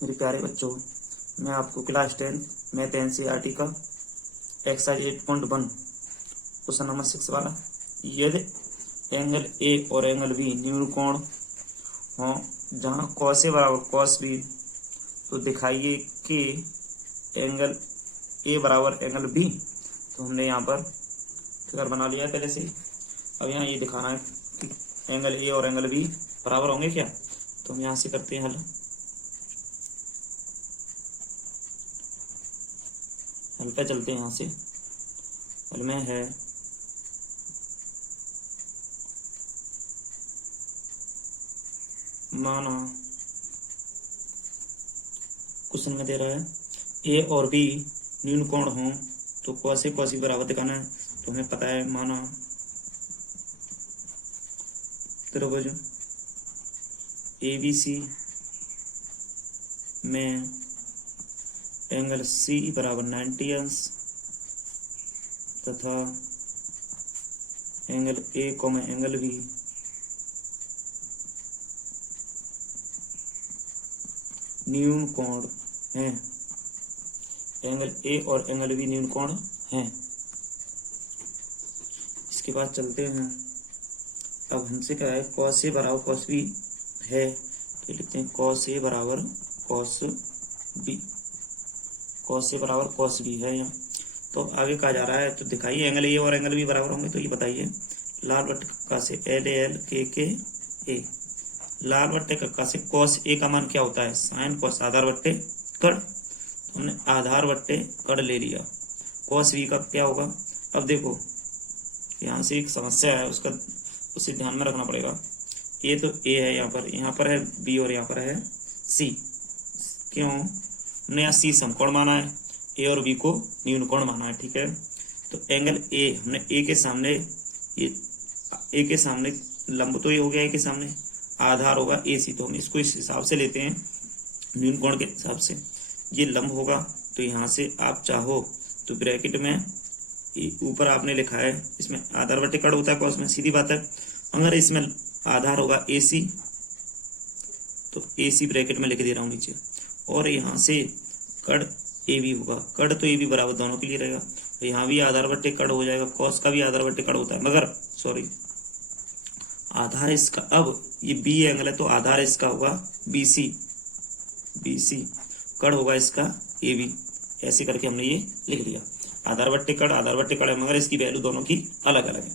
मेरे प्यारे बच्चों, मैं आपको क्लास 10 मैथ एनसीईआरटी का एक्सरसाइज 8.1 क्वेश्चन नंबर 6 वाला, यदि एंगल ए और एंगल बी न्यून कोण हो जहाँ कॉस ए बराबर कॉस बी, तो दिखाइए कि एंगल ए बराबर एंगल बी। तो हमने यहाँ पर फिगर बना लिया है पहले से। अब यहाँ ये दिखाना है कि एंगल ए और एंगल बी बराबर होंगे क्या। तो हम यहाँ से करते हैं हल पे चलते हैं। यहाँ से हल में है माना क्वेश्चन में दे रहा है ए और बी न्यून कोण हो तो कॉस ए कॉस बी बराबर दिखाना है। तो हमें पता है माना त्रिभुज ABC में एंगल C बराबर 90 अंश तथा angle A comma angle B न्यून कोण है। एंगल A और एंगल B न्यून कोण है। इसके बाद चलते हैं। अब हमसे क्या है, कॉस ए बराबर कॉस बी है तो लिखते हैं कॉस ए बराबर कॉस बी। कॉस ए बराबर कॉस बी है यहाँ। तो आगे कहा जा रहा है तो दिखाइए एंगल ए और एंगल बी बराबर होंगे। तो ये बताइए लाल बट्टे कक्का से एल ए एल के ए। लाल बट्टे कक्का से कॉस ए का मान क्या होता है, साइन कॉस आधार बट्टे कड़। तो हमने आधार बट्टे कड़ ले लिया। कॉस बी का क्या होगा। अब देखो यहाँ से एक समस्या है, उसे ध्यान में रखना पड़ेगा। ये तो ए है, यहाँ पर है बी और यहाँ पर है सी। क्यों, हमने यहाँ सी समकोण माना है, ए और बी को न्यून कोण माना है। ठीक है, तो एंगल ए हमने ए के सामने लंब तो ये हो गया, ए के सामने आधार होगा ए सी। तो हम इसको इस हिसाब से लेते हैं न्यून कोण के हिसाब से। ये लंब होगा तो यहाँ से आप चाहो तो ब्रैकेट में ऊपर आपने लिखा है, इसमें आधार बटे कड़ होता है कॉस में, सीधी बात है। अगर इसमें आधार होगा ए सी तो ए सी ब्रैकेट में लिख दे रहा हूँ नीचे, और यहाँ से कड़ ए बी होगा। कड़ तो ए बी बराबर दोनों के लिए रहेगा। तो यहाँ भी आधार बटे कड़ हो जाएगा, कॉस का भी आधार बटे कड़ होता है, मगर सॉरी आधार इसका, अब ये बी एंगल है तो आधार इसका होगा बी सी, कड़ होगा इसका ए बी। ऐसे करके हमने ये लिख दिया। आधार बट्टे कड़ है, मगर इसकी वैल्यू दोनों की अलग अलग है।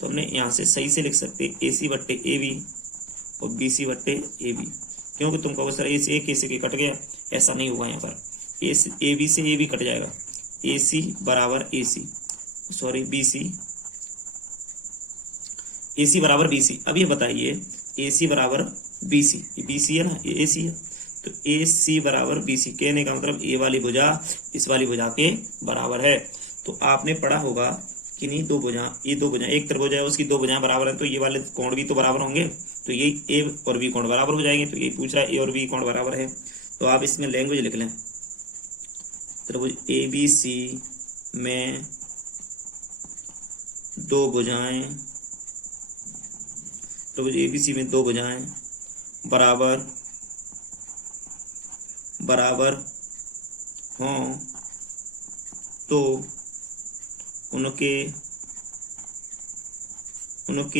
तो हमने यहाँ से सही से लिख सकते ए सी बट्टे ए बी और बी सी बट्टे ए बी। क्योंकि तुम कहो सर ए से के कट गया, ऐसा नहीं होगा। यहाँ पर ए बी से ए बी कट जाएगा। ए सी बराबर ए सी, सॉरी बी सी, ए सी बराबर बी सी। अब ये बताइए ए सी बराबर बी सी, ये बी सी है ना, ये ए सी है, तो ए सी बराबर बी सी। कहने का मतलब ए वाली भुजा इस वाली भुजा के बराबर है। तो आपने पढ़ा होगा कि नहीं, दो भुजा, ये दो भुजा, एक त्रिभुज है उसकी दो भुजाएं बराबर है, तो ये वाले कोण भी तो बराबर होंगे। तो ये ए और बी कोण बराबर हो जाएंगे। तो ये पूछ रहा है ए और बी कोण बराबर है, तो आप इसमें लैंग्वेज लिख लें। त्रिभुज ए बी सी में दो भुजाएं, त्रिभुज ए बी सी में दो भुजाएं बराबर हों तो उनके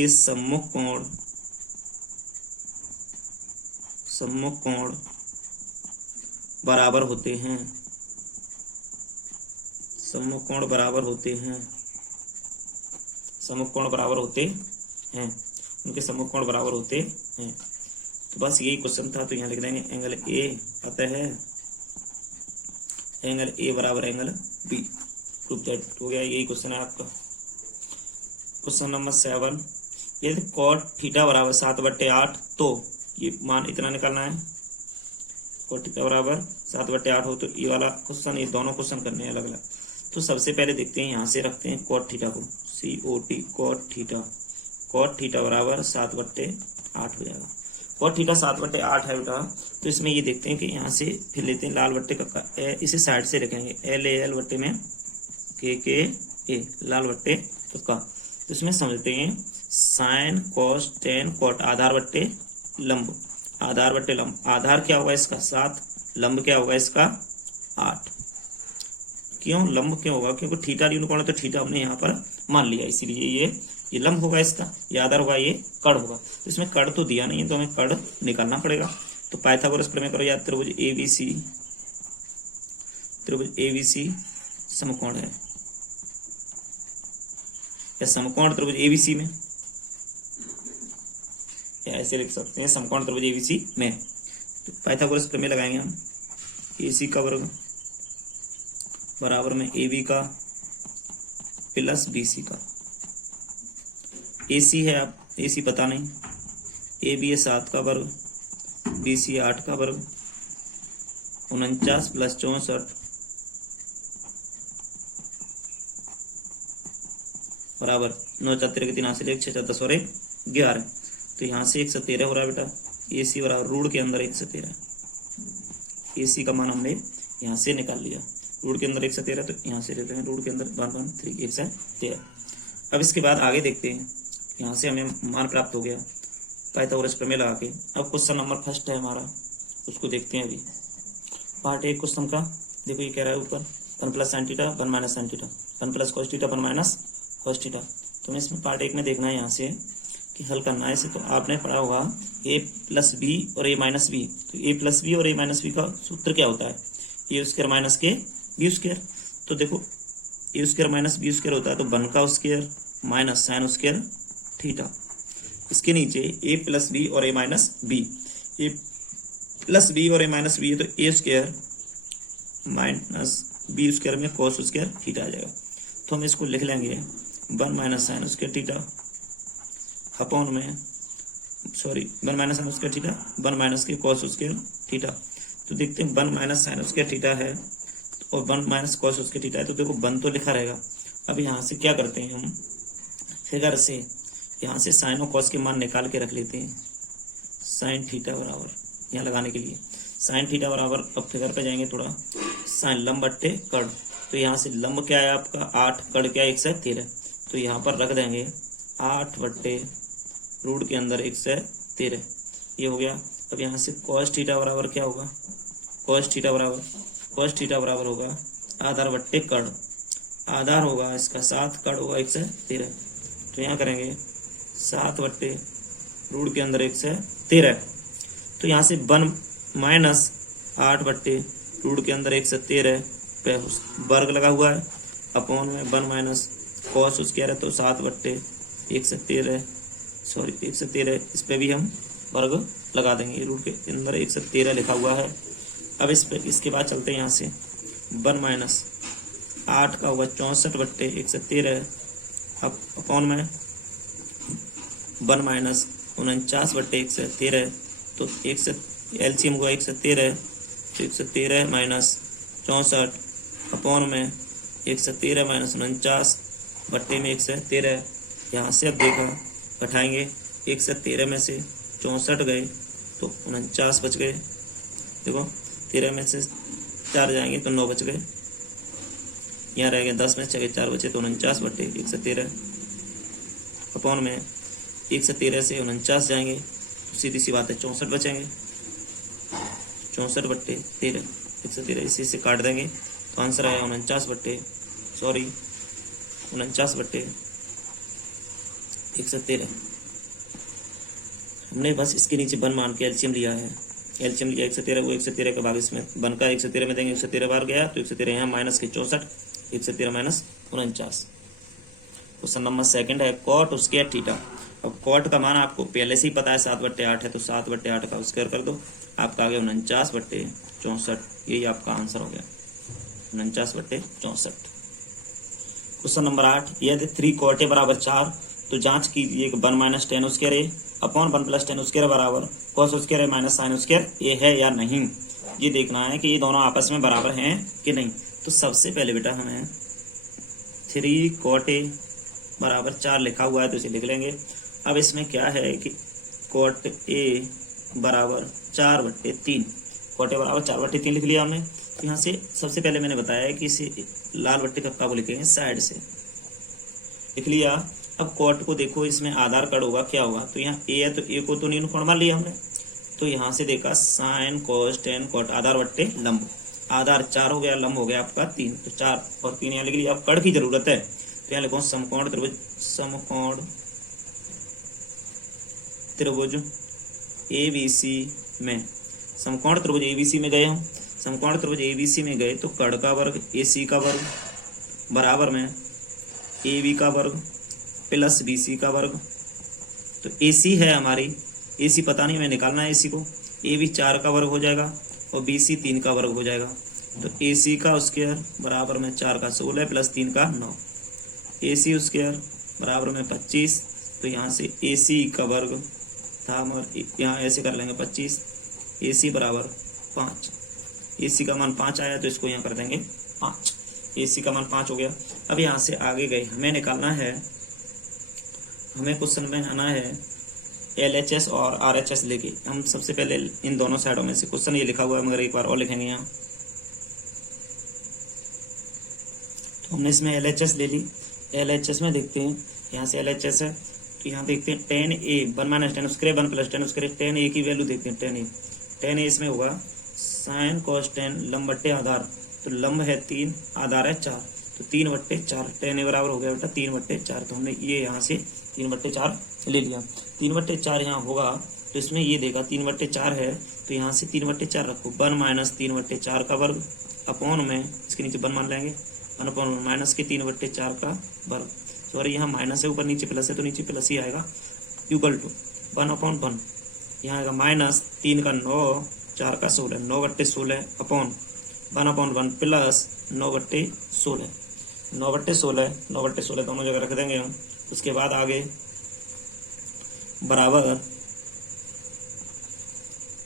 सम्मुख कोण बराबर होते हैं। सम्मुख कोण बराबर होते हैं, उनके सम्मुख कोण बराबर होते हैं। तो बस यही क्वेश्चन था। तो यहाँ लिख देंगे एंगल ए, अतः एंगल ए बराबर एंगल बी। प्रूफ दैट हो गया। यही क्वेश्चन है आपका। क्वेश्चन नंबर 7, यदि कॉट थीटा बराबर 7/8 तो ये मान इतना निकालना है। कॉट थीटा बराबर 7/8 हो तो ये वाला क्वेश्चन, ये दोनों क्वेश्चन करने हैं अलग अलग। तो सबसे पहले देखते हैं, यहाँ से रखते हैं कॉट थीटा को, COT कॉट थीटा बराबर 7/8 हो जाएगा। कॉट थीटा 7/8 है बेटा। तो इसमें ये देखते हैं कि यहाँ से फिर लेते हैं लाल बट्टे कक्का, इसे साइड से रखेंगे, LAL बट्टे में के ए, लाल बट्टे कक्का। तो इसमें समझते हैं साइन कॉस टेन कॉट, आधार बट्टे लंब, आधार क्या होगा इसका 7, लंब क्या होगा इसका 8। क्यों लंब क्यों होगा? क्योंकि थीटा न्यून कोण है, तो थीटा हमने यहाँ पर मान लिया, इसीलिए ये लंब होगा इसका, ये आधार होगा, ये कड़ होगा। तो इसमें कड़ तो दिया नहीं है, तो हमें कड़ निकालना पड़ेगा। तो पाइथागोरस प्रमेय करो याद, त्रिभुज एबीसी समकोण है, या समकोण त्रिभुज एबीसी में, या ऐसे लिख सकते हैं समकोण त्रिभुज एबीसी में। तो पाइथागोरस प्रमेय लगाएंगे हम, एसी का वर्ग बराबर में AB का प्लस BC का। AC है, आप AC पता नहीं, AB है 7 का वर्ग, BC है 8 का वर्ग, 49 प्लस 64 बराबर 9 4 13 3 हासिल 1 6 4 10 और 1 11। तो यहाँ से 113 हो रहा है बेटा। AC बराबर रूट के अंदर 113, AC का मान हमने यहाँ से निकाल लिया, रूट के अंदर 113, तो यहाँ से लेते हैं रूट के अंदर 113 113। अब इसके बाद आगे देखते हैं, यहाँ से हमें मान प्राप्त हो गया पाइथागोरस प्रमेय लगा के। अब क्वेश्चन नंबर फर्स्ट है हमारा, उसको देखते हैं अभी। पार्ट 1 क्वेश्चन का देखो, ये कह रहा है ऊपर 1 plus sine theta 1 minus sine theta 1 plus cos theta 1 minus cos theta. तो हमें इसमें पार्ट 1 में देखना है यहाँ से कि हल करना है इसे। तो आपने पढ़ा होगा a प्लस बी और a माइनस बी। तो a प्लस बी और a माइनस बी का सूत्र क्या होता है? ए स्क्वायर माइनस के बी स्क्वायर। तो देखो A square minus B square होता है, तो 1 का square minus sine square theta. इसके नीचे a प्लस बी और a minus B, A plus B और a माइनस बी है, तो A square minus B square में कॉस स्क्वायर थीटा आ जाएगा। तो हम इसको लिख लेंगे 1 minus sine square theta upon में 1 minus sine square theta 1 minus के कॉस स्क्वायर थीटा। तो देखते हैं 1 माइनस साइन स्क्वायर थीटा है और 1 माइनस कॉस स्क्वायर थीटा है, तो देखो 1 तो लिखा रहेगा। अब यहाँ से क्या करते हैं हम, फिगर से यहाँ से साइन और कॉस के मान निकाल के रख लेते हैं। साइन थीटा बराबर यहाँ लगाने के लिए साइन थीटा बराबर, अब फिगर पे जाएंगे थोड़ा, साइन लंब बट्टे कड़। तो यहाँ से लंब क्या है आपका 8, कड़ क्या 113, तो यहाँ पर रख देंगे 8 बट्टे रूट के अंदर 113, ये हो गया। अब यहाँ से कॉस थीटा बराबर क्या होगा, कॉस थीटा बराबर होगा आधार बट्टे कड़, आधार होगा इसका 7, कड़ होगा 113। तो यहाँ करेंगे 7 बट्टे रूट के अंदर 113। तो यहाँ से 1 माइनस 8 बट्टे रूट के अंदर 113 पे वर्ग लगा हुआ है, अपॉन में 1 माइनस कॉस स्क्वायर है, तो 7 बट्टे 113 इस पे भी हम वर्ग लगा देंगे, रूट के अंदर 113 लिखा हुआ है। अब इस पे इसके बाद चलते हैं यहाँ से 1 माइनस 8 का होगा 64 बट्टे 113, अब अपॉन में 1 माइनस 49 बट्टे 113, तो एलसीएम हुआ 113, तो 113 माइनस 64 अपॉन में 113 माइनस 49 बट्टे में 113। यहाँ से अब देखो घटाएंगे, 113 में से 64 गए तो 49 बच गए। देखो 13 में से 4 जाएंगे तो 9 बच गए, यहाँ रह गए 10 में से 4 बचे, तो 49 बट्टे 113 अपॉन में 113 से 49 जाएंगे तो सीधी सी बात है 64 बचेंगे, 64 बट्टे 13 113, इसी से काट देंगे तो आंसर आया 49 बट्टे 113। हमने बस इसके नीचे 1 मान के एलसीएम लिया है, एलसीएम लिया 113, वो 113 का भाग इसमें 1 का 113 में देंगे, 113 बार गया तो 113 यहाँ माइनस के 64, 113 माइनस 49। क्वेश्चन नंबर 2 है कॉट स्क्वायर थीटा। अब कॉट का मान आपको पहले से ही पता है 7 बट्टे 8 है, तो 7 बट्टे 8 का स्क्वायर कर दो, आपका आ गया 49 बट्टे 64, यही आपका आंसर हो गया 49 बट्टे 64। क्वेश्चन नंबर 8, यदि 3 कॉट ए बराबर 4 तो जांच कीजिए कि 1 माइनस टेन स्क्वायर ए अपॉन 1 प्लस टेन स्क्वायर बराबर कॉस स्क्वायर ए माइनस साइन स्क्वायर ए है या नहीं। ये देखना है कि ये दोनों आपस में बराबर हैं कि नहीं। तो सबसे पहले बेटा हमें 3 कॉट ए बराबर 4 लिखा हुआ है, तो इसे लिख लेंगे। अब इसमें क्या है कि कॉट ए बराबर 4 बट्टे 3, कॉट ए बराबर 4 बट्टे 3 लिख लिया हमने। तो यहाँ से सबसे पहले मैंने बताया कि इसे लाल बट्टे कक्का को लिखेंगे साइड से, लिख लिया। अब कॉट को देखो, इसमें आधार कड़ होगा क्या होगा, तो यहाँ ए है तो ए को तो न्यून कोण मान लिया हमने, तो यहाँ से देखा साइन कोस टेन कॉट आधार बट्टे लंब, आधार 4 हो गया, लंब हो गया आपका 3, तो 4 और 3 यहाँ लिख लिया। अब कड़ की जरूरत है तो यहाँ लिखो समकोण त्रिभुज ABC में, समकोण त्रिभुज ABC में गए हम, समकोण त्रिभुज ABC में गए तो कड़ का वर्ग AC का वर्ग बराबर में AB का वर्ग प्लस BC का वर्ग। तो AC है हमारी, AC पता नहीं, हमें निकालना है AC को। AB 4 का वर्ग हो जाएगा और BC 3 का वर्ग हो जाएगा। तो AC का स्क्वायर बराबर में 4 का 16 प्लस 3 का 9, AC स्क्वायर बराबर में 25। तो यहाँ से AC का वर्ग था हमारे, यहाँ ऐसे कर लेंगे 25, AC बराबर 5, AC का मान 5 आया तो इसको यहाँ कर देंगे 5, AC का मान 5 हो गया। अब यहाँ से आगे गए, हमें निकालना है, हमें क्वेश्चन में आना है LHS और RHS लेके। हम सबसे पहले इन दोनों साइडों में से, क्वेश्चन ये लिखा हुआ है मगर एक बार और लिखेंगे यहाँ। तो हमने इसमें LHS ले ली, LHS में देखते हैं, यहाँ से LHS है तो यहाँ देखते हैं 10A 1 minus 10 square 1 plus 10 square, 10A की वैल्यू देखते हैं 10A इसमें होगा साइन कॉस 10 लंब बट्टे आधार, तो लंब है 3 आधार है 4, तो 3/4 10A बराबर हो गया बेटा 3/4। तो हमने ये यहाँ से 3/4 ले लिया, 3/4 यहाँ होगा तो इसमें ये देखा 3/4 है तो यहाँ से 3/4 रखो, 1 माइनस 3/4 का वर्ग अपॉन में इसके नीचे 1 मान लेंगे, 1 अपॉन माइनस के 3/4 का वर्ग, सॉरी यहाँ माइनस है ऊपर नीचे प्लस है तो नीचे प्लस ही आएगा, इक्वल टू 1/1 यहाँ आएगा माइनस 3 का 9 4 का 16 9/16 अपॉन 1/1 प्लस 9/16 9/16 दोनों जगह रख देंगे हम। उसके बाद आगे बराबर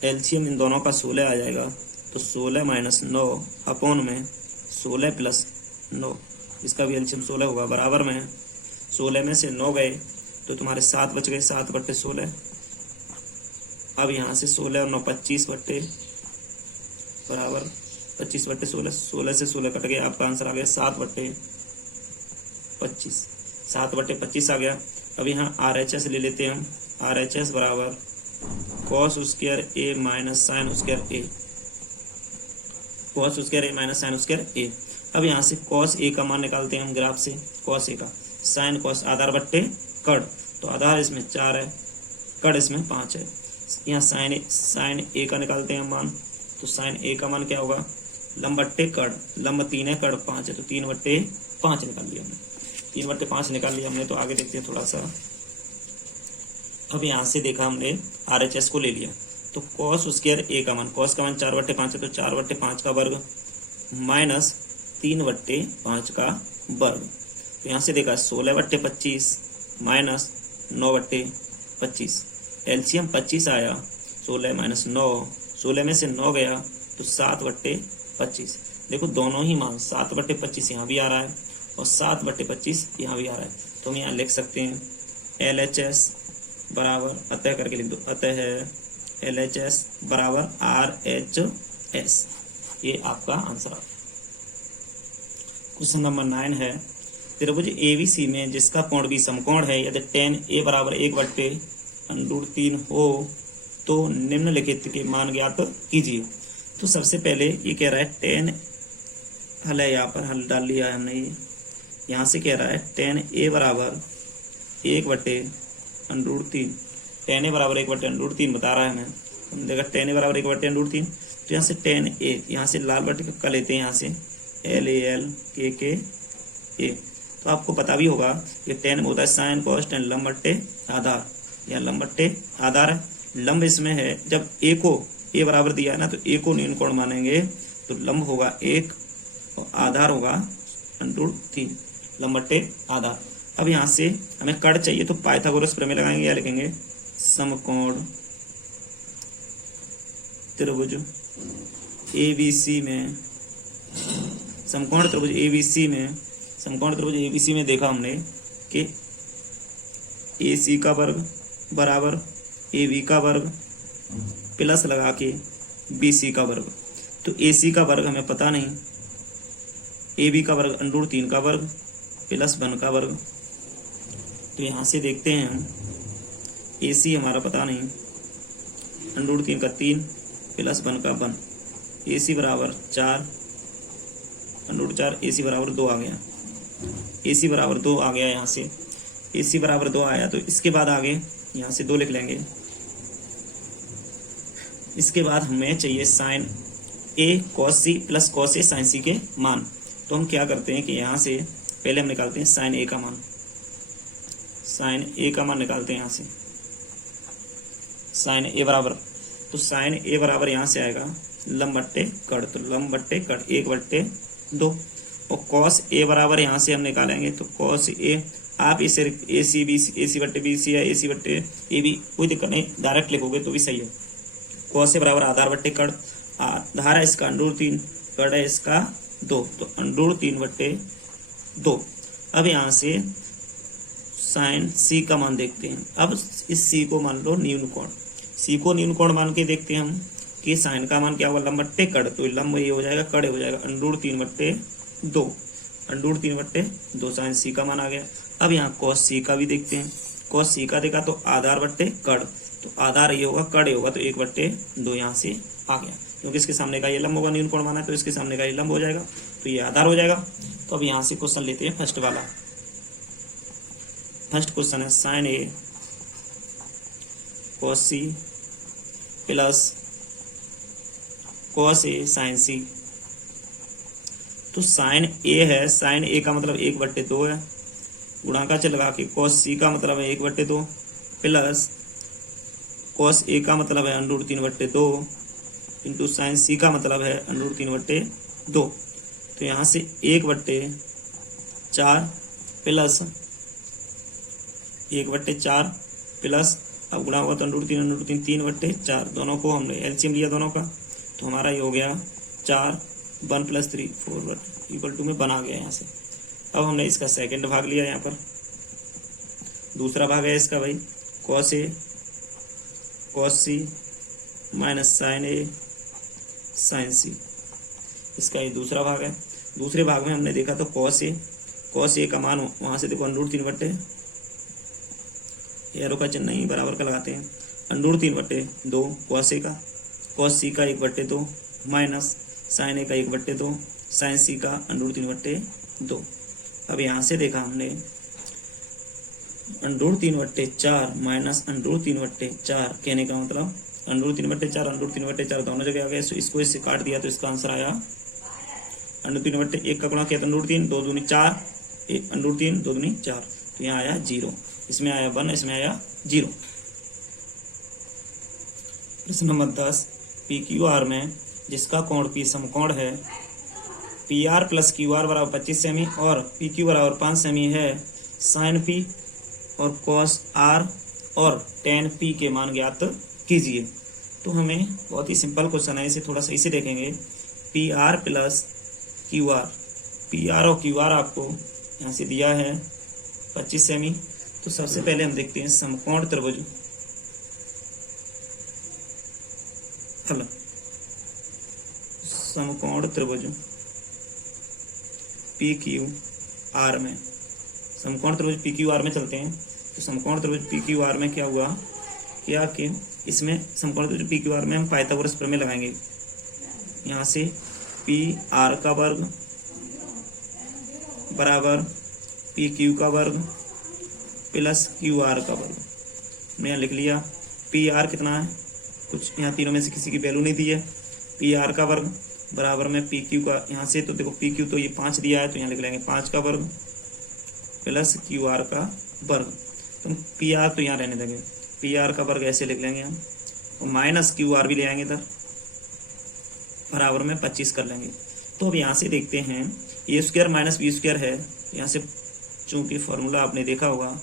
एलसीएम इन दोनों का 16 आ जाएगा, तो 16 माइनस 9 अपॉन में 16 प्लस 9, इसका भी एलसीएम 16 होगा, बराबर में 16 में से 9 गए तो तुम्हारे 7 बच गए, 7/16। अब यहाँ से 16 और 9 25 बराबर 25/16, 16 से 16 कट गया, आपका आंसर आ गया 7/25, 7/25 आ गया। अब यहाँ RHS ले लेते हैं हम, RHS बराबर cos square A minus sine square A, cos square A minus sine square A। अब यहाँ से कॉस A का मान निकालते हैं हम ग्राफ से, कॉस A का, साइन कॉस आधार बट्टे कड़, तो आधार इसमें 4 है, कड़ इसमें 5 है। यहाँ साइन A का निकालते हैं हम मान, तो साइन A का मान क्या होगा, लंब बट्टे कड़, लंब 3 है कड़ 5 है, तो 3/5 निकाल लिया हमने, 3/5 निकाल लिया हमने। तो आगे देखते हैं थोड़ा सा। अब यहाँ से देखा हमने RHS को ले लिया, तो कॉस स्क्वायर A का मान, कॉस का मान 4/5 है तो 4/5 का वर्ग माइनस 3/5 का वर्ग। तो यहाँ से देखा 16/25 माइनस 9/25, एलसीएम 25 आया, 16 माइनस 9, 16 में से 9 गया तो 7/25। देखो दोनों ही मान 7/25 यहाँ भी आ रहा है और 7/25 यहाँ भी आ रहा है, तो हम यहाँ लिख सकते हैं LHS बराबर, अतः करके लिख दो, अतः LHS बराबर RHS, ये आपका आंसर आ। क्वेश्चन नंबर 9 है, त्रिभुज ABC में जिसका कोण भी समकोण है, यदि tan A बराबर 1/√3 हो तो निम्नलिखित के मान ज्ञात कीजिए। तो सबसे पहले ये कह रहा है tan, हल है यहाँ पर, हल डाल लिया है हमने, ये यहाँ से कह रहा है tan A बराबर 1/√3, tan A बराबर 1/√3 बता रहा है हमें। हम देखा tan A बराबर 1/√3, तो यहाँ से tan A, यहाँ से लाल बट्टे का लेते हैं, यहाँ से LALKKA। तो आपको पता भी होगा कि tan में होता है साइन कॉस tan लंब बट्टे आधार, यहाँ लंब बट्टे आधार है, लंब इसमें है, जब A को A बराबर दिया है ना तो A को न्यून कोण मानेंगे, तो लंब होगा 1 और आधार होगा √3, लंब बट्टे आधार। अब यहाँ से हमें कड़ चाहिए तो पाइथागोरस प्रमेय लगाएंगे, या लिखेंगे समकोण त्रिभुज ABC में, समकोण त्रिभुज ABC में, समकोण त्रिभुज ABC में देखा हमने कि AC का वर्ग बराबर AB का वर्ग प्लस लगा के BC का वर्ग। तो AC का वर्ग हमें पता नहीं, AB का वर्ग √3 का वर्ग प्लस 1 का वर्ग। तो यहाँ से देखते हैं हम AC हमारा पता नहीं, √3 का 3 प्लस 1 का 1, AC बराबर 4, √4, AC बराबर 2 आ गया। AC बराबर 2 आ गया यहाँ से, AC बराबर 2 आया तो इसके बाद आगे यहाँ से 2 लिख लेंगे। इसके बाद हमें चाहिए sine A cos C plus cos A sine C के मान। तो हम क्या करते हैं कि यहाँ से पहले हम निकालते हैं साइन A का मान, साइन A का मान निकालते हैं यहाँ से। साइन A बराबर, तो साइन A बराबर यहाँ से आएगा लंब बट्टे कड़, तो लंब बट्टे कड़ 1/2। और कॉस A बराबर यहाँ से हम निकालेंगे तो कॉस A, आप इसे AC बट्टे BC या AC बट्टे AB कोई दिक्कत नहीं, डायरेक्ट लिखोगे तो भी सही है। कॉस A बराबर आधार बट्टे कड़, आधार है इसका √3, कड़ है इसका 2, तो √3/2। अब यहाँ से साइन C का मान देखते हैं। अब इस C को मान लो न्यून कोण, C को न्यून कोण मान के देखते हैं हम कि साइन का मान क्या होगा, लंब बट्टे कड़, तो लंब ये हो जाएगा, कड़ हो जाएगा √3/2, √3/2 साइन C का मान आ गया। अब यहाँ cos C का भी देखते हैं। cos C का देखा तो आधार बट्टे कड़, तो आधार ये होगा, कड़ होगा, तो 1/2 यहाँ से आ गया, क्योंकि इसके सामने का ये लंब होगा, न्यून कोण माना है तो इसके सामने का ये लंब हो जाएगा, तो ये आधार हो जाएगा। तो अब यहाँ से क्वेश्चन लेते हैं फर्स्ट वाला। फर्स्ट क्वेश्चन है sine A cos C plus cos A sine C। तो साइन A है, साइन A का मतलब 1/2 है, गुणाकार लगा के cos C का मतलब है 1/2 प्लस cos A का मतलब है √3/2 इंटू साइन C का मतलब है √3/2। तो यहाँ से 1/4 प्लस 1/4 प्लस, अब गुणा होगा तो √3 3/4, दोनों को हमने एलसीएम लिया दोनों का, तो हमारा ये हो गया 4, 1 + 3 4 = में बना गया यहाँ से। अब हमने इसका सेकंड भाग लिया, यहाँ पर दूसरा भाग है इसका भाई cos A cos C minus sine A sine C, इसका ये दूसरा भाग है। दूसरे भाग में हमने देखा तो cos A का मान वहाँ से देखो √3/, एरो का चिन्ह नहीं बराबर का लगाते हैं, √3/2 cos A का, cos C का 1/2 माइनस साइन A का 1/2 साइन C का √3/2। अब यहाँ से देखा हमने √3/4 माइनस √3/4 कहने का मतलब √3/4 दोनों जगह आ गए, इसको इससे काट दिया तो इसका आंसर आया √3/1 का गुणा किया तो √3, 2 दूनी 4, √3 2 दूनी 4, तो यहाँ आया 0, इसमें आया 1, इसमें आया 0। प्रश्न नंबर 10, PQR में जिसका कोण P समकोण है, PR प्लस QR बराबर 25 सेमी और PQ बराबर 5 सेमी है, साइन P और cos R और tan P के मान ज्ञात कीजिए। तो हमें बहुत ही सिंपल क्वेश्चन है, इसे थोड़ा सही से देखेंगे। PR प्लस QR, PR और QR आपको यहाँ से दिया है 25 सेमी। तो सबसे पहले हम देखते हैं समकोण त्रिभुज, समकोण त्रिभुज PQR में, समकोण त्रिभुज PQR में चलते हैं। तो समकोण त्रिभुज PQR में क्या हुआ, क्या कि इसमें समकोण त्रिभुज PQR में हम पाइथागोरस प्रमेय लगाएंगे। यहाँ से PR का वर्ग बराबर PQ का वर्ग प्लस QR का वर्ग, हमने यहाँ लिख लिया। PR कितना है, कुछ यहाँ तीनों में से किसी की वैल्यू नहीं दी है। PR का वर्ग बराबर में PQ का, यहाँ से तो देखो PQ तो ये 5 दिया है, तो यहाँ लिख लेंगे 5 का वर्ग प्लस QR का वर्ग। तो PR तो यहाँ रहने देंगे, PR का वर्ग ऐसे लिख लेंगे हम, और माइनस QR भी ले आएंगे इधर, बराबर में 25 कर लेंगे। तो अब यहाँ से देखते हैं A² माइनस B² है, यहाँ से चूंकि फॉर्मूला आपने देखा होगा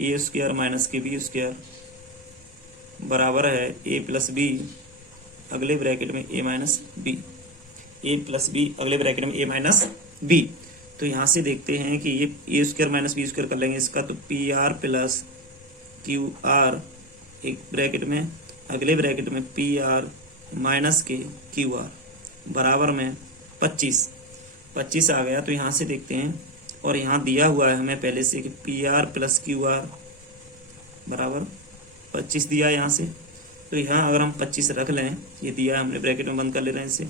A² माइनस के B² बराबर है A प्लस B अगले ब्रैकेट में A minus B, A plus B अगले ब्रैकेट में A माइनस B। तो यहाँ से देखते हैं कि ये A² माइनस B² कर लेंगे इसका, तो PR प्लस QR एक ब्रैकेट में, अगले ब्रैकेट में PR माइनस के QR बराबर में 25 आ गया। तो यहाँ से देखते हैं, और यहाँ दिया हुआ है हमें पहले से कि PR प्लस QR बराबर 25 दिया यहाँ से, तो यहाँ अगर हम 25 रख लें, ये दिया हमने, ब्रैकेट में बंद कर ले रहे हैं इसे,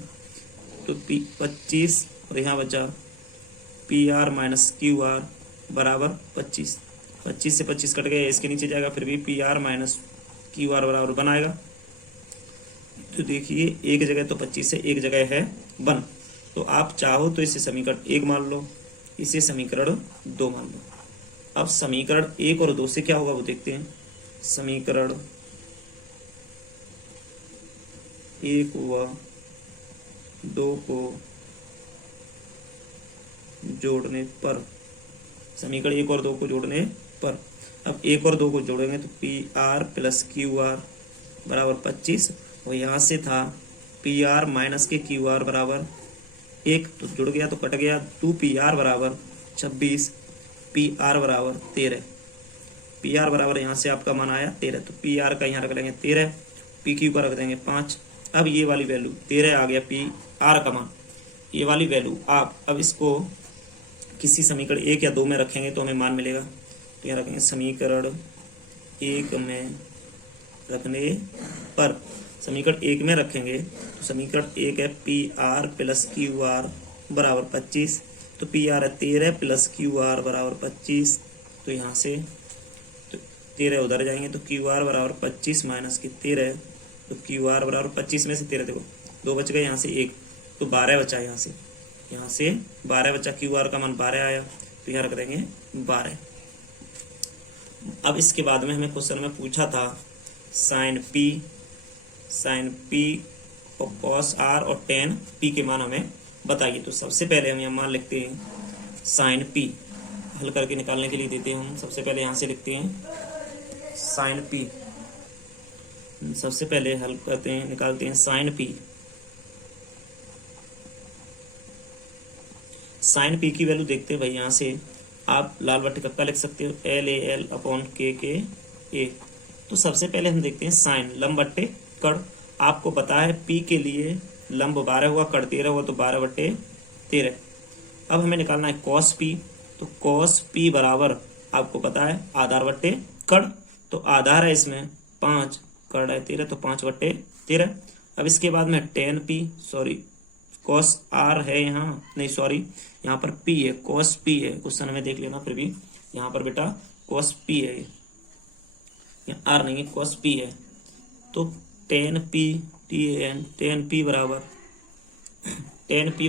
तो 25 और यहाँ बचा PR माइनस QR बराबर 25। 25 से 25 कट गया, इसके नीचे जाएगा, फिर भी PR माइनस QR बराबर बनाएगा। तो देखिए एक जगह तो 25 है, एक जगह है 1, तो आप चाहो तो इसे समीकरण 1 मान लो, इसे समीकरण 2 मान लो। अब समीकरण 1 और 2 से क्या होगा वो देखते हैं। समीकरण 1 व 2 को जोड़ने पर, समीकरण 1 और 2 को जोड़ने पर, अब 1 और 2 को जोड़ेंगे तो PR प्लस QR बराबर 25, और यहाँ से था PR माइनस के QR बराबर 1, तो जुड़ गया तो कट गया, 2PR बराबर 26, PR बराबर 13। PR बराबर यहाँ से आपका मान आया 13, तो PR का यहाँ रख लेंगे 13, PQ का रख देंगे 5। अब ये वाली वैल्यू 13 आ गया, PR का मान, ये वाली वैल्यू आप अब इसको किसी समीकरण 1 या 2 में रखेंगे तो हमें मान मिलेगा। तो यहाँ रखेंगे समीकरण 1 में रखने पर, समीकरण 1 में रखेंगे तो समीकरण 1 है PR प्लस QR बराबर 25, तो PR है 13 प्लस QR बराबर 25, तो यहाँ से तो 13 उधर जाएंगे, तो QR बराबर 25 माइनस की 13, तो QR बराबर 25 में से 13 देखो 2 बच गए, यहाँ से 1, तो 12 बचा, यहाँ से 12 बचा, QR का मान 12 आया, तो यहाँ रख देंगे 12। अब इसके बाद में हमें क्वेश्चन में पूछा था साइन P और कॉस R और टेन P के मान हमें बताइए। तो सबसे पहले हम यहाँ मान लिखते हैं साइन P, हल करके निकालने के लिए देते हैं हम। सबसे पहले यहाँ से लिखते हैं साइन P, सबसे पहले हल करते हैं, निकालते हैं साइन P। साइन P की वैल्यू देखते हैं भाई, यहाँ से आप लाल बट्टे कक्का लिख सकते हो, LAL अपॉन KKA। तो सबसे पहले हम देखते हैं साइन, लंब बट्टे कड़। आपको पता है P के लिए लंब 12 हुआ, कड़ 13 हुआ, तो 12 बट्टे 13। अब हमें निकालना है कॉस P, तो कॉस P बराबर आपको पता है आधार बट्टे कड़, तो आधार है इसमें 5, कड़ है 13, तो 5 बट्टे 13। अब इसके बाद में ten P, sorry cos R है यहाँ, नहीं सॉरी यहाँ पर P है, कॉस P है, क्वेश्चन में देख लेना, फिर भी यहाँ पर बेटा कॉस P है, यहाँ R नहीं है, कॉस P है। तो टेन P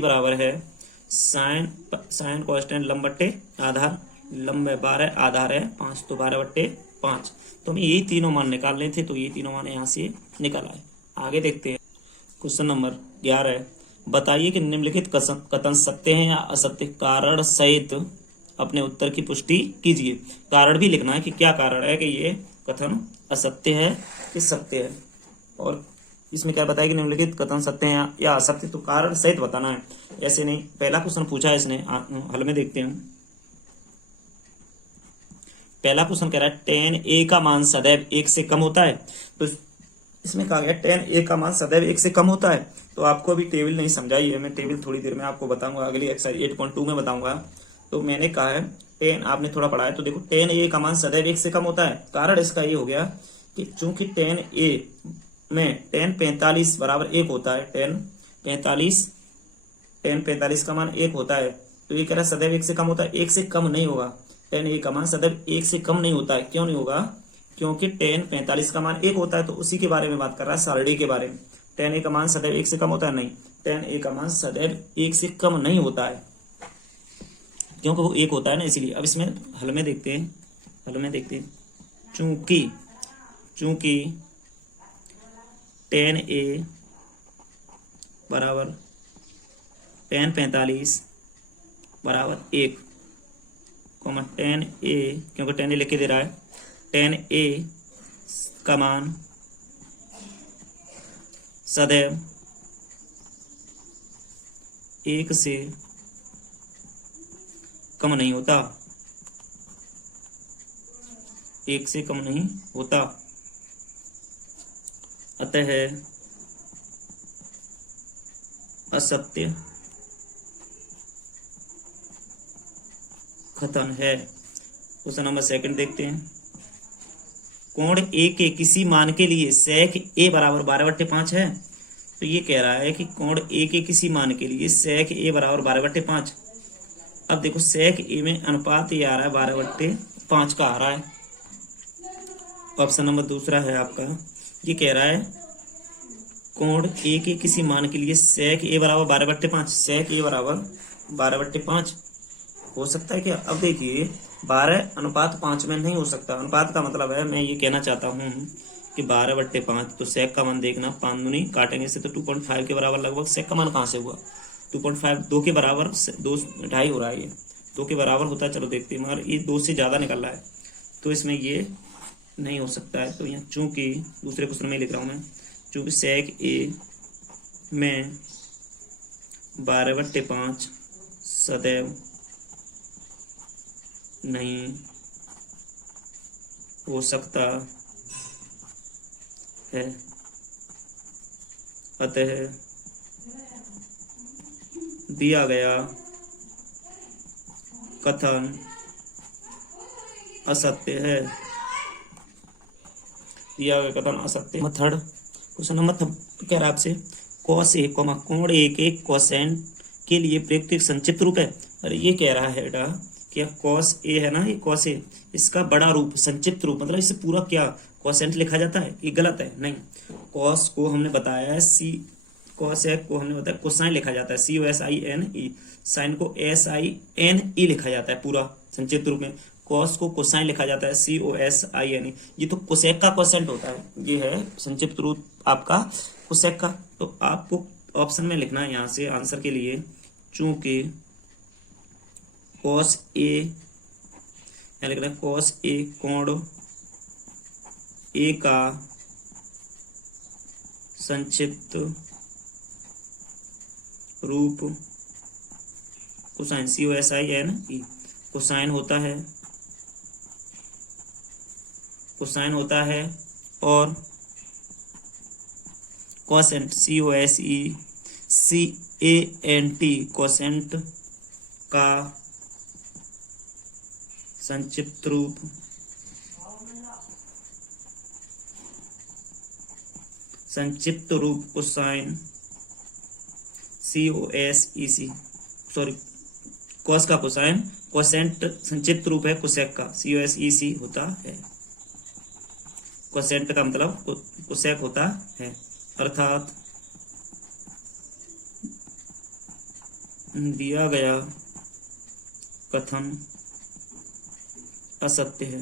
बराबर है साइन कॉन्स्टेंट लंब बट्टे आधार, लंब है 12, आधार है 5, तो 12 बट्टे 5। तो हमें यही तीनों मान निकालने थे, तो ये तीनों मान यहाँ से निकल आए। आगे देखते हैं क्वेश्चन नंबर 11, बताइए कि निम्नलिखित कथन सत्य हैं या असत्य, कारण सहित अपने उत्तर की पुष्टि कीजिए। कारण भी लिखना है कि क्या कारण है कि ये कथन असत्य है कि सत्य है, और इसमें क्या बताया कि निम्नलिखित कथन सत्य हैं या असत्य, तो कारण सहित बताना है, ऐसे नहीं। पहला क्वेश्चन पूछा है इसने, हल में देखते हैं। पहला क्वेश्चन कह रहा है टेन A का मान सदैव 1 से कम होता है। तो इसमें कहा गया टेन A का मान सदैव 1 से कम होता है। तो आपको अभी टेबल नहीं समझाई है, मैं टेबल थोड़ी देर में आपको बताऊंगा, अगली एक्सरसाइज 8.2 में बताऊंगा। तो मैंने कहा है टेन, आपने थोड़ा पढ़ा है, तो देखो टेन A का मान सदैव 1 से कम होता है। कारण इसका ये हो गया कि चूंकि टेन A में टेन 45 बराबर 1 होता है, टेन 45 का मान 1 होता है, तो ये कह रहा है सदैव 1 से कम होता है, 1 से कम नहीं होगा। टेन A का मान सदैव 1 से कम नहीं होता है, क्यों नहीं होगा? क्योंकि टेन 45 का मान 1 होता है, तो उसी के बारे में बात कर रहा है, सारणी के बारे में। टेन A का मान सदैव 1 से कम होता है, नहीं, टेन A का मान सदैव 1 से कम नहीं होता है, क्योंकि वो 1 होता है ना, इसीलिए। अब इसमें हल में देखते हैं, चूंकि टेन A बराबर टेन 45 बराबर 1, टेन A, क्योंकि टेन A लिख के दे रहा है, टेन A का मान सदैव 1 से कम नहीं होता, 1 से कम नहीं होता, अतः असत्य कथन है। क्वेश्चन नंबर 2 देखते हैं। कोण ए के किसी मान के लिए sec a बराबर 12/5 है। तो ये कह रहा है कि कोण ए के किसी मान के लिए sec a बराबर 12/5। अब देखो sec a में अनुपात ये आ रहा है 12/5 का आ रहा है। ऑप्शन नंबर दूसरा है आपका, ये कह रहा है कोण ए के किसी मान के लिए sec a बराबर 12/5, sec a बराबर 12/5 हो सकता है क्या? अब देखिए 12:5 में नहीं हो सकता। अनुपात का मतलब है, मैं ये कहना चाहता हूँ कि 12/5, तो sec का मान देखना, 5 दूनी काटेंगे से तो 2.5 के बराबर लगभग। sec का मान कहाँ से हुआ? 2.5 2 के बराबर, 2.5 हो रहा है, ये 2 के बराबर होता है। चलो देखते हैं, मगर ये 2 से ज़्यादा निकल रहा है, तो इसमें ये नहीं हो सकता है। तो यहाँ चूंकि दूसरे क्वेश्चन में लिख रहा हूँ मैं, चूंकि sec a में 12/5 सदैव नहीं हो सकता है, अतः दिया गया कथन असत्य है। दिया गया कथन असत्य। थर्ड क्वेश्चन नंबर कह रहा है आपसे, cos a, कोण ए के कोसेंट के लिए प्रयुक्त संक्षिप्त रूप है। अरे ये कह रहा है बेटा क्या cos a है ना, ये cos a, इसका बड़ा रूप संक्षिप्त रूप, मतलब इसे पूरा क्या कोसेंट लिखा जाता है? ये गलत है। नहीं, cos को हमने बताया है cos a को हमने बताया कोसाइन लिखा जाता है, COSINE। साइन को SINE लिखा जाता है पूरा संक्षिप्त रूप में। cos को कोसाइन लिखा जाता है COSINE। ये तो कोसेक का कोसेंट होता है, ये है संक्षिप्त रूप आपका कोसेक का। तो आपको ऑप्शन में लिखना है यहाँ से आंसर के लिए, चूंकि cos a, यहाँ लिखना है cos a कोण a का संक्षिप्त रूप कोसाइन, COSINE। कोसाइन होता है और कोसेंट COSECANT कोसेंट का संक्षिप्त रूप कोसाइन COSEC, सॉरी कॉस का कोसाइन, कोसेंट संक्षिप्त रूप है कोसेक का, COSEC होता है। कोसेंट का मतलब कोसेक होता है, अर्थात दिया गया कथन असत्य है।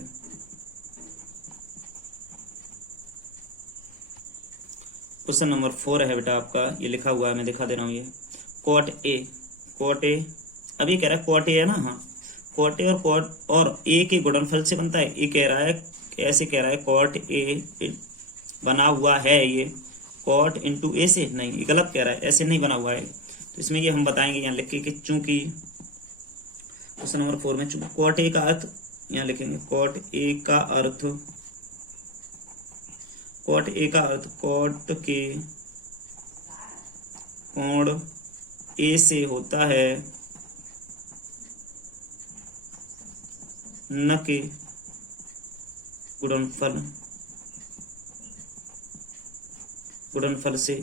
क्वेश्चन नंबर 4 है बेटा आपका, ये लिखा हुआ है, मैं दिखा दे रहा हूँ। ये cot a, अभी कह रहा है cot a है ना, हाँ cot a और a के गुणनफल से बनता है। ये कह रहा है, ऐसे कह रहा है cot a बना हुआ है ये cot इंटू a से, नहीं ये गलत कह रहा है, ऐसे नहीं बना हुआ है। तो इसमें ये हम बताएंगे यहाँ लिख के कि चूंकि क्वेश्चन नंबर 4 में चूंकि cot a का अर्थ यहाँ लिखेंगे, cot a का अर्थ cot के कोण a से होता है, न के गुणनफल से,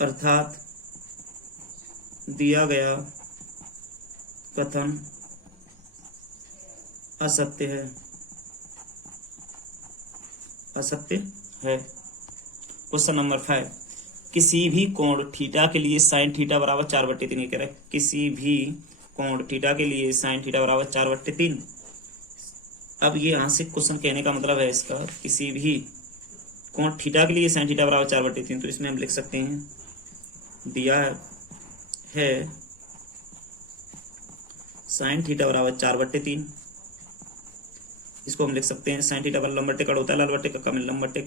अर्थात दिया गया कथन असत्य है। क्वेश्चन नंबर 5, किसी भी कोण थीटा के लिए साइन थीटा बराबर 4/3 कह रहा है। किसी भी कोण थीटा के लिए साइन थीटा बराबर 4/3। अब ये यहाँ से क्वेश्चन कहने का मतलब है इसका, किसी भी कोण थीटा के लिए साइन थीटा बराबर 4/3। तो इसमें हम लिख सकते हैं, दिया है साइन थीटा बराबर 4/3। इसको हम लिख सकते हैं साइन थीटा पर लंबटे कड़ होता है, लाल बट्टे का कम लंबटे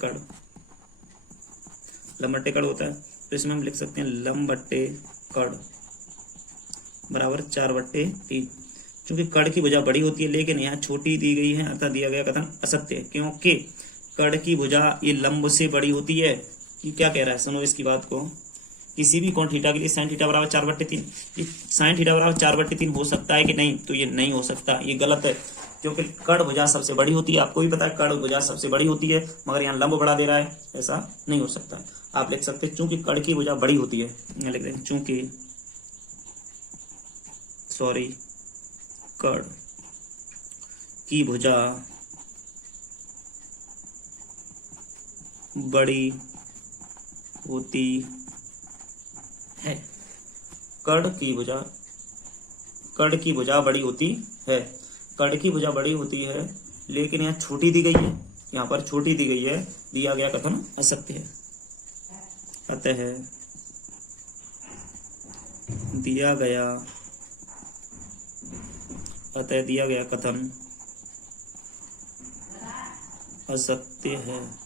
कड़ होता है। तो इसमें हम लिख सकते हैं लंबटे कड़ बराबर 4/3। क्योंकि कड़ की भुजा बड़ी होती है लेकिन यहाँ छोटी दी गई है, अर्थात दिया गया कथन असत्य है। क्योंकि कड़ की भुजा ये लंब से बड़ी होती है। ये क्या कह रहा है, सुनो इसकी बात को, किसी भी कोण थीटा के लिए sin थीटा बराबर 4/3, ये sin थीटा बराबर 4/3 हो सकता है कि नहीं? तो ये नहीं हो सकता, ये गलत है, क्योंकि कर्ण भुजा सबसे बड़ी होती है। आपको भी पता है कर्ण भुजा सबसे बड़ी होती है, मगर यहाँ लंब बड़ा दे रहा है, ऐसा नहीं हो सकता है। आप लिख सकते हैं चूंकि कर्ण की भुजा बड़ी होती है, यहाँ लिख दें चूंकि कर्ण की भुजा बड़ी होती है, कर्ण की भुजा बड़ी होती है, कर्ण की भुजा बड़ी होती है, लेकिन यहाँ छोटी दी गई है, यहाँ पर छोटी दी गई है, दिया गया कथन असत्य है। अतः दिया गया कथन असत्य है।